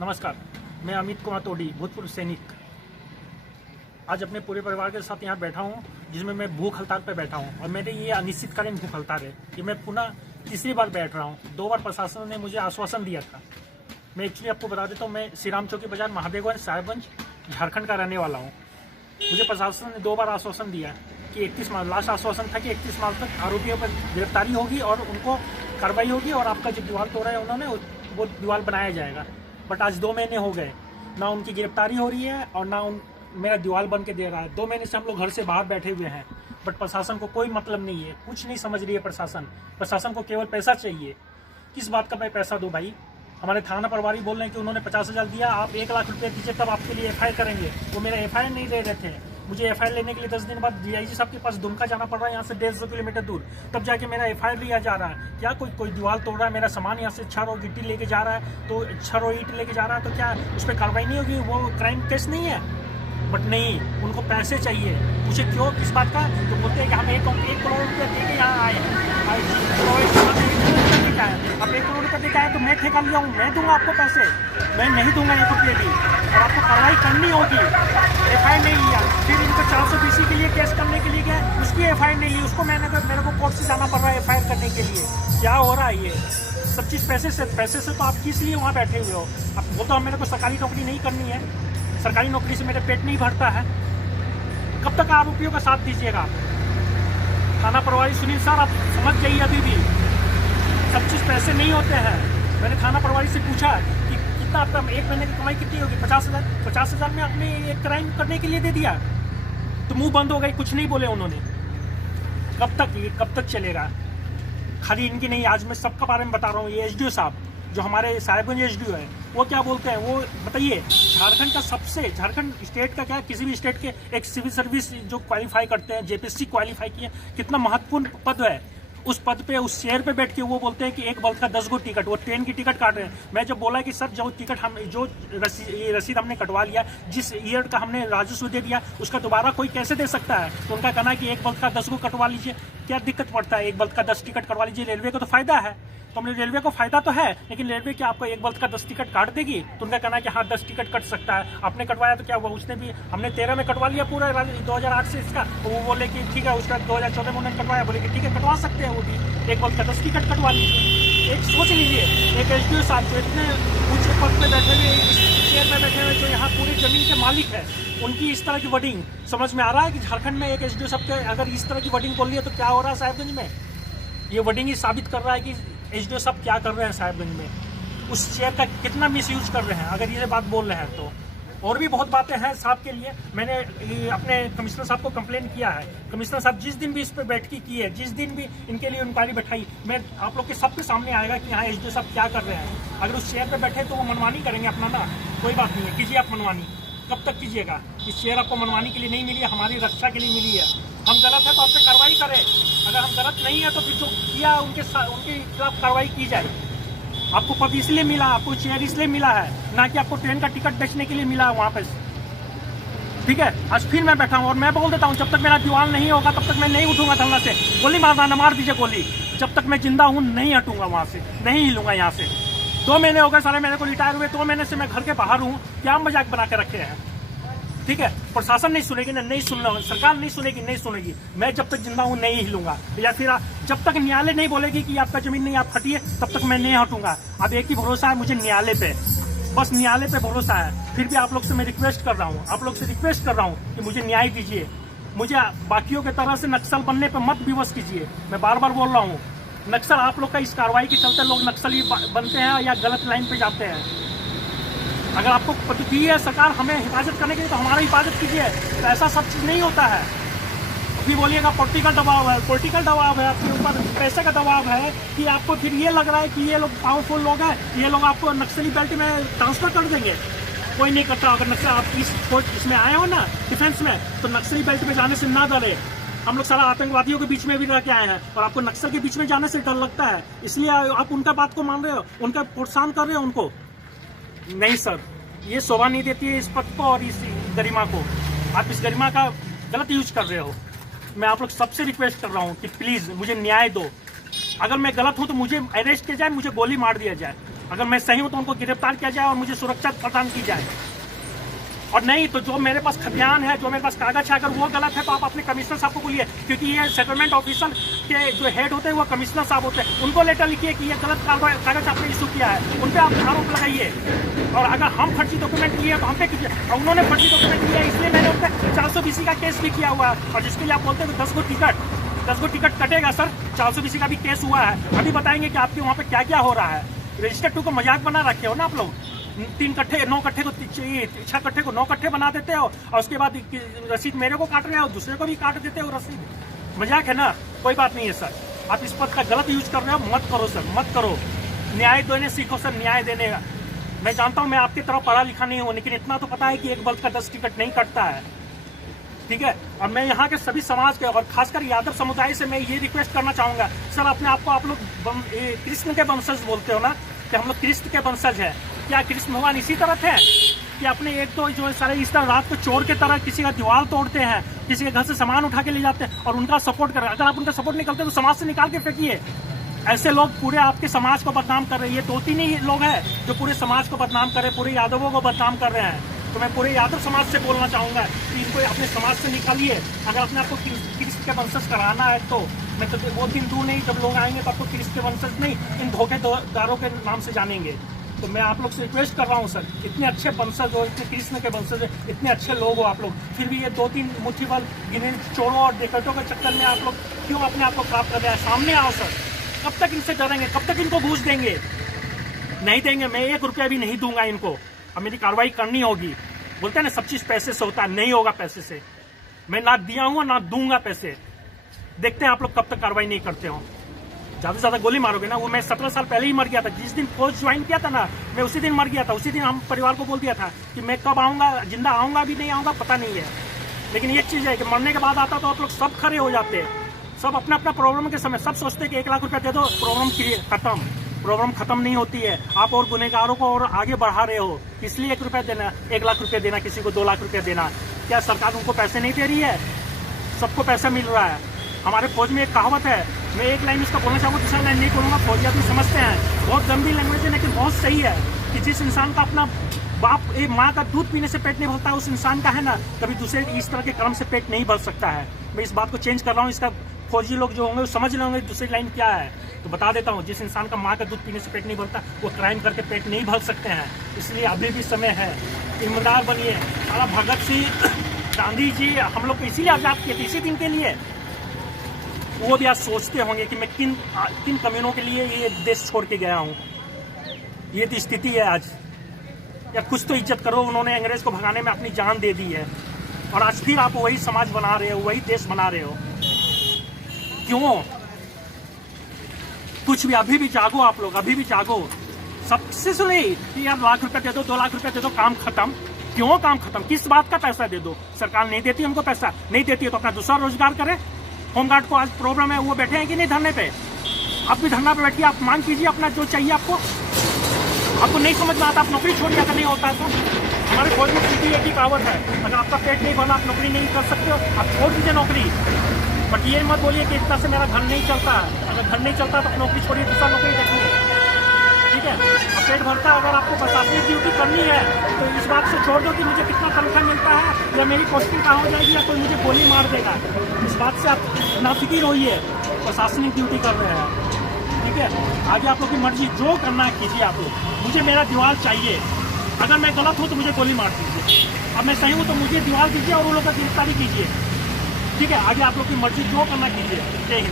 नमस्कार, मैं अमित कुमार तोडी, भूतपूर्व सैनिक। आज अपने पूरे परिवार के साथ यहाँ बैठा हूँ, जिसमें मैं भूख हड़ताल पर बैठा हूँ और मेरे ये अनिश्चितकालीन भूख हड़ताल है कि मैं पुनः तीसरी बार बैठ रहा हूँ। 2 बार प्रशासन ने मुझे आश्वासन दिया था। मैं एक्चुअली आपको बता देता हूँ, मैं श्री राम चौकी बाजार, महादेवगंज, साहेबगंज, झारखंड का रहने वाला हूँ। मुझे प्रशासन ने 2 बार आश्वासन दिया कि 31 मार्च, लास्ट आश्वासन था कि 31 मार्च तक आरोपियों पर गिरफ्तारी होगी और उनको कार्रवाई होगी और आपका जो दीवार तोड़ा है उन्होंने वो दीवार बनाया जाएगा। बट आज 2 महीने हो गए, ना उनकी गिरफ्तारी हो रही है और ना मेरा दीवार बन के दे रहा है। 2 महीने से हम लोग घर से बाहर बैठे हुए हैं, बट प्रशासन को कोई मतलब नहीं है, कुछ नहीं समझ रही है प्रशासन को केवल पैसा चाहिए। किस बात का मैं पैसा दूं भाई? हमारे थाना प्रभारी बोल रहे हैं कि उन्होंने 50,000 दिया, आप 1 लाख रुपये दीजिए तब आपके लिए FIR करेंगे। वो मेरा FIR नहीं ले रहे थे। मुझे FIR लेने के लिए 10 दिन बाद DIG साहब के पास दुमका जाना पड़ रहा है, यहाँ से 150 किलोमीटर दूर, तब जाके मेरा FIR लिया जा रहा है। क्या कोई दीवार तोड़ रहा है, मेरा सामान यहाँ से 6 रो गिट्टी लेके जा रहा है, तो 6 रो ईंट लेके जा रहा है, तो क्या उस पर कार्रवाई नहीं होगी? वो क्राइम केस नहीं है? बट नहीं, उनको पैसे चाहिए। मुझे क्यों, किस बात का? तो बोलते हैं कि हम 1 करोड़ रुपये दे के यहाँ आए हैं। अब 1 करोड़ रुपये दे के आए तो मैं ठेका लिया हूँ, मैं दूंगा आपको पैसे? मैं नहीं दूंगा 1 रुपये भी, और आपको कार्रवाई करनी होगी। FIR नहीं लिया, फिर इनको 420 के लिए केस करने के लिए गया, उसकी FIR नहीं ली, उसको मेरे को कोर्ट से जाना पड़ रहा है FIR करने के लिए। क्या हो रहा है ये सब चीज़? पैसे से तो आप किस लिए वहाँ बैठे हुए हो? अब वो तो मेरे को सरकारी नौकरी नहीं करनी है, सरकारी नौकरी से मेरे पेट नहीं भरता है। कब तक आरोपियों का साथ दीजिएगा? थाना प्रभारी सुनील सर, आप समझ जाइए, अभी भी सब चीज़ पैसे नहीं होते हैं। मैंने थाना प्रभारी से पूछा कि कितना आपका 1 महीने की कमाई कितनी होगी? 50,000 में आपने एक क्राइम करने के लिए दे दिया, तो मुंह बंद हो गई, कुछ नहीं बोले उन्होंने। कब तक चलेगा? खाली इनकी नहीं, आज मैं सबका बारे में बता रहा हूँ। ये SDO साहब, जो हमारे साहेबगंज SDO है, वो क्या बोलते हैं? वो बताइए, झारखंड स्टेट का क्या, किसी भी स्टेट के एक सिविल सर्विस जो क्वालिफाई करते हैं, JPSC क्वालिफाई किए, कितना महत्वपूर्ण पद है। उस पद पे, उस चेयर पे बैठ के वो बोलते हैं कि एक बल्ब का 10 गो टिकट, वो ट्रेन की टिकट काट रहे हैं। मैं जब बोला कि सर, जो टिकट हम, जो रसीद हमने कटवा लिया, जिस ईयर का हमने राजस्व दे दिया, उसका दोबारा कोई कैसे दे सकता है? तो उनका कहना है कि एक बल्ब का 10 गो कटवा लीजिए। क्या दिक्कत पड़ता है? एक बल्ब का 10 टिकट कटवा लीजिए, रेलवे को तो फायदा है। तो हमने, रेलवे को फायदा तो है, लेकिन रेलवे क्या आपको एक बल्ब का 10 टिकट काट देगी? तो उनका कहना है कि हाँ 10 टिकट कट सकता है। आपने कटवाया तो क्या हुआ? उसने भी, हमने 13 में कटवा लिया पूरा 2008 से इसका, तो वो बोले कि ठीक है, उसका 2014 में उन्होंने कटवाया, बोले कि ठीक है कटवा सकते हैं वो भी, एक बल्ब का 10 टिकट कटवा लीजिए। एक सोच लीजिए, एक SDO साहब जो इतने ऊंचे पद पे बैठे हुए, चेयर में बैठे हुए, जो यहाँ पूरी जमीन के मालिक है, उनकी इस तरह की वर्डिंग समझ में आ रहा है कि झारखंड में एक SDO साहब के अगर इस तरह की वर्डिंग बोल रही है तो क्या हो रहा है साहेबगंज में? ये वर्डिंग ही साबित कर रहा है कि SDO साहब क्या कर रहे हैं साहेबगंज में, उस चेयर का कितना मिसयूज कर रहे हैं, अगर ये बात बोल रहे हैं तो। और भी बहुत बातें हैं साहब के लिए। मैंने अपने कमिश्नर साहब को कंप्लेन किया है। कमिश्नर साहब जिस दिन भी इस पर बैठकी की है, जिस दिन भी इनके लिए इंक्वायरी बैठाई, मैं आप लोग के सबके सामने आएगा कि हाँ SDO साहब क्या कर रहे हैं। अगर उस चेयर पर बैठे तो वो मनमानी करेंगे अपना, ना कोई बात नहीं है, कीजिए आप मनमानी। कब तक कीजिएगा? इस चेयर आपको मनमानी के लिए नहीं मिली है, हमारी रक्षा के लिए मिली है। हम गलत है तो आप पे कार्रवाई करें, अगर हम गलत नहीं है तो फिर जो किया उनके खिलाफ कार्रवाई की जाए। आपको पद इसलिए मिला, आपको चेयर इसलिए मिला है, ना कि आपको ट्रेन का टिकट बेचने के लिए मिला है वहाँ पे। ठीक है, आज फिर मैं बैठा हूँ और मैं बोल देता हूँ, जब तक मेरा दीवार नहीं होगा तब तक मैं नहीं उठूंगा धरना से। गोली मार दीजिए गोली, जब तक मैं जिंदा हूँ नहीं हटूंगा वहाँ से, नहीं हिलूंगा यहाँ से। 2 महीने हो गए सारे मेरे को रिटायर हुए, 2 महीने से मैं घर के बाहर हूँ। क्या मजाक बना के रखे हैं? ठीक है, प्रशासन नहीं सुनेगी, नहीं सुनना, सरकार नहीं सुनेगी। मैं जब तक जिंदा हूँ नहीं हिलूंगा, या फिर जब तक न्यायालय नहीं बोलेगी कि आपका जमीन नहीं, आप हटिए, तब तक मैं नहीं हटूंगा। अब एक ही भरोसा है मुझे, न्यायालय पे, बस न्यायालय पे भरोसा है। फिर भी आप लोग से मैं रिक्वेस्ट कर रहा हूँ, कि मुझे न्याय दीजिए। मुझे बाकियों की तरह से नक्सल बनने पर मत विवश कीजिए। मैं बार बार बोल रहा हूँ, नक्सल आप लोग का इस कार्रवाई के चलते लोग नक्सली बनते हैं या गलत लाइन पे जाते हैं। अगर आपको पता है सरकार हमें हिफाजत करने के लिए, तो हमारी हिफाजत कीजिए। तो ऐसा सब चीज़ नहीं होता है। अभी बोलिएगा पॉलिटिकल दबाव है आपके ऊपर, पैसे का दबाव है, कि आपको फिर ये लग रहा है कि ये लोग पावरफुल लोग हैं, ये लोग आपको नक्सली बेल्ट में ट्रांसफर कर देंगे। कोई नहीं करता। अगर नक्सल आप इसमें आए हो ना, डिफेंस में, तो नक्सली बेल्ट में जाने से ना डरे। हम लोग सारा आतंकवादियों के बीच में भी रह के आए हैं, और आपको नक्सल के बीच में जाने से डर लगता है, इसलिए आप उनका बात को मान रहे हो, उनका प्रोत्साहन कर रहे हो उनको। नहीं सर, ये शोभा नहीं देती है इस पद को और इस गरिमा को। आप इस गरिमा का गलत यूज कर रहे हो। मैं आप लोग सबसे रिक्वेस्ट कर रहा हूँ कि प्लीज़ मुझे न्याय दो। अगर मैं गलत हूँ तो मुझे अरेस्ट किया जाए, मुझे गोली मार दिया जाए। अगर मैं सही हूं तो उनको गिरफ्तार किया जाए और मुझे सुरक्षा प्रदान की जाए, और नहीं तो जो मेरे पास खतियान है, जो मेरे पास कागज है, अगर वो गलत है तो आप अपने कमिश्नर साहब को बोलिए, क्योंकि ये सेटलमेंट ऑफिसर के जो हेड होते हैं वो कमिश्नर साहब होते हैं, उनको लेटर लिखिए कि ये गलत कागज आपने इशू किया है, उन पर आप आरोप लगाइए। और अगर हम फर्जी डॉक्यूमेंट किए तो हम पे कीजिए, और उन्होंने फर्जी डॉक्यूमेंट किया इसलिए मैंने उन पर 420 का केस भी किया हुआ है, और जिसके लिए आप बोलते हैं 10 गो टिकट कटेगा सर, 420 का भी केस हुआ है। अभी बताएंगे कि आपके वहाँ पे क्या क्या हो रहा है। रजिस्टर 2 को मजाक बना रखे हो ना आप लोग, 3 कट्ठे 9 कट्ठे को चाहिए, 6 कट्ठे को 9 कट्ठे बना देते हो, और उसके बाद रसीद मेरे को काट रहे हो, दूसरे को भी काट देते हो रसीद। मजाक है ना, कोई बात नहीं है सर। आप इस पद का गलत यूज कर रहे हो, मत करो सर, मत करो। न्याय देने सीखो सर, न्याय देने का। मैं जानता हूँ मैं आपकी तरह पढ़ा लिखा नहीं हूँ, लेकिन इतना तो पता है कि एक बल्ब का 10 टिकट नहीं कटता है, ठीक है। और मैं यहाँ के सभी समाज के और खासकर यादव समुदाय से मैं ये रिक्वेस्ट करना चाहूंगा, सर अपने आप को आप लोग कृष्ण के वंशज बोलते हो ना, कि हम लोग कृष्ण के वंशज है। क्या कृष्ण भगवान इसी तरह थे कि अपने एक तो जो सारे इस तरह रात को चोर के तरह किसी का दीवार तोड़ते हैं, किसी के घर से सामान उठा के ले जाते हैं और उनका सपोर्ट कर रहे हैं? अगर आप उनका सपोर्ट नहीं करते तो समाज से निकाल के फेंकिए। ऐसे लोग पूरे आपके समाज को बदनाम कर रहे हैं। ये 2-3 ही लोग हैं जो पूरे समाज को बदनाम कर रहे हैं, पूरे यादवों को बदनाम कर रहे हैं। तो मैं पूरे यादव समाज से बोलना चाहूंगा कि इनको अपने समाज से निकालिए। अगर अपने आपको कृष्ण के वंशज कराना है तो मैं तो वो दिन दूर नहीं, जब लोग आएंगे तो आपको कृष्ण के वंशज नहीं, इन धोखेदारों के नाम से जानेंगे। तो मैं आप लोग से रिक्वेस्ट कर रहा हूँ सर, इतने अच्छे वंशज हो, इतने कृष्ण के वंशज, इतने अच्छे लोग हो आप लोग, फिर भी ये 2-3 मुट्ठी भर गिने चोरों और डकैतों के चक्कर में आप लोग क्यों अपने आप को खराब कर रहे हैं? सामने आओ सर, कब तक इनसे डरेंगे, कब तक इनको घूस देंगे? नहीं देंगे, मैं 1 रुपया भी नहीं दूंगा इनको। अब मेरी कार्रवाई करनी होगी। बोलते हैं ना सब चीज पैसे से होता है, नहीं होगा पैसे से। मैं ना दिया हूँ ना दूंगा पैसे। देखते हैं आप लोग कब तक कार्रवाई नहीं करते हो। ज्यादा से ज्यादा गोली मारोगे ना, वो मैं 17 साल पहले ही मर गया था। जिस दिन फौज ज्वाइन किया था ना, मैं उसी दिन मर गया था। उसी दिन हम परिवार को बोल दिया था कि मैं कब आऊंगा, जिंदा आऊंगा भी नहीं आऊंगा पता नहीं है। लेकिन ये चीज है कि मरने के बाद आता तो आप लोग सब खड़े हो जाते हैं। सब अपना अपना प्रॉब्लम के समय सब सोचते कि 1 लाख रुपया दे दो, प्रॉब्लम खत्म। प्रॉब्लम खत्म नहीं होती है। आप और गुनहगारों को और आगे बढ़ा रहे हो। इसलिए 1 रुपया देना, 1 लाख रुपया देना, किसी को 2 लाख रुपया देना। क्या सरकार उनको पैसे नहीं दे रही है? सबको पैसा मिल रहा है। हमारे फौज में एक कहावत है, मैं एक लाइन इसका बोलना चाहूँगा, दूसरा लाइन नहीं बोलूँगा। फौजी आदमी समझते हैं, बहुत गंदी लैंग्वेज है लेकिन बहुत सही है कि जिस इंसान का अपना बाप एक माँ का दूध पीने से पेट नहीं भरता, उस इंसान का है ना कभी दूसरे इस तरह के कर्म से पेट नहीं भर सकता है। मैं इस बात को चेंज कर रहा हूँ। इसका फौजी लोग जो होंगे वो समझ रहे होंगे दूसरी लाइन क्या है। तो बता देता हूँ, जिस इंसान का माँ का दूध पीने से पेट नहीं भरता वो क्राइम करके पेट नहीं भर सकते हैं। इसलिए अभी भी समय है, ईमानदार बनिए। सारा भगत सिंह, गांधी जी हम लोग को इसीलिए आजाद किए थे, इसी दिन के लिए। वो भी आज सोचते होंगे कि मैं किन कम्युनों के लिए ये देश छोड़ के गया हूँ। ये तो स्थिति है आज। या कुछ तो इज्जत करो। उन्होंने अंग्रेज को भगाने में अपनी जान दे दी है और आज फिर आप वही समाज बना रहे हो, वही देश बना रहे हो। क्यों? कुछ भी, अभी भी जागो आप लोग, अभी भी जागो। सबसे सुने कि यार 1 लाख रुपया दे दो, 2 लाख रुपया दे दो, काम खत्म। क्यों काम खत्म? किस बात का पैसा दे दो? सरकार नहीं देती उनको पैसा, नहीं देती है तो अपना दूसरा रोजगार करे। होमगार्ड को आज प्रॉब्लम है, वो बैठे हैं कि नहीं धरने पे? आप भी धरना पे बैठिए, आप मांग कीजिए अपना जो चाहिए आपको। आपको नहीं समझ में आता, आप नौकरी छोड़िए। अगर नहीं होता है तो हमारे फौज में सीधी एक ही कहावत है, अगर आपका पेट नहीं भरना आप नौकरी नहीं कर सकते हो, आप छोड़ दीजिए नौकरी। बट ये मत बोलिए कि इतना से मेरा घर नहीं चलता। अगर घर नहीं चलता तो नौकरी छोड़िए, दूसरा नौकरी देखिए, ठीक है। अब पेट भरता, अगर आपको प्रशासनिक ड्यूटी करनी है तो इस बात से छोड़ दो कि मुझे कितना तनख्वाह मिलता है या मेरी पोस्टिंग कहाँ हो जाएगी या कोई मुझे गोली मार देगा। इस बात से आप नाफिकीर होइए। प्रशासनिक ड्यूटी कर रहे हैं, ठीक है। आगे आप लोग की मर्जी, जो करना है कीजिए आप लोग। मुझे मेरा दीवार चाहिए। अगर मैं गलत हूँ तो मुझे गोली मार दीजिए। अब मैं सही हूँ तो मुझे दीवार दीजिए और उन लोगों का गिरफ्तारी कीजिए, ठीक है। आगे आप लोग की मर्जी, जो करना कीजिए। जय हिंद।